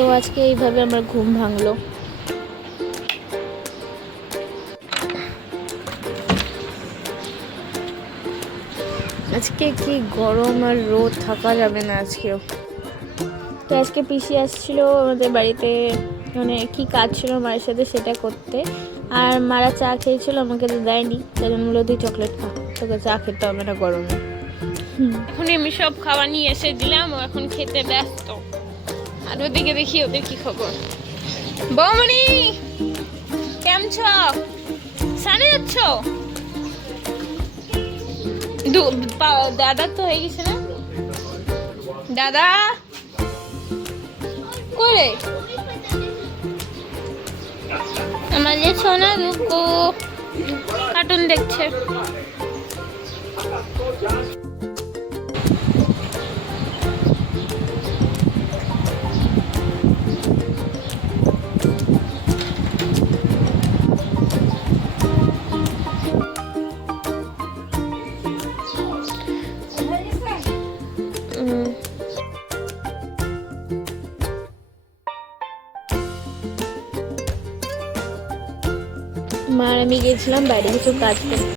তো আজকে এইভাবে আমার ঘুম ভাঙলো। আজকে কি গরম আর রোদ থাকা যাবে না আজকেও? তো আজকে পিসি আসছিল আমাদের বাড়িতে মানে কি কাজ ছিল মায়ের সাথে সেটা করতে। আর মারা চা খেয়েছিল আমাকে তো দেয়নি। তাই জন্য বলল তুই চকলেট খা। তোকে চা খেতে হবে না গরমে। এখন আমি সব খাওয়া নিয়ে এসে দিলাম ও এখন খেতে ব্যস্ত। আর ওদিকে দেখি, ওদের কি খবর? বৌমণি কেমন ছ সানে যাচ্ছ? দাদা তো হয়ে গেছে না? দাদা? করে আমাদের সোনা দুকু কার্টুন দেখছে। মা আমি গেছিলাম বাইরে কিছু কাজ করতে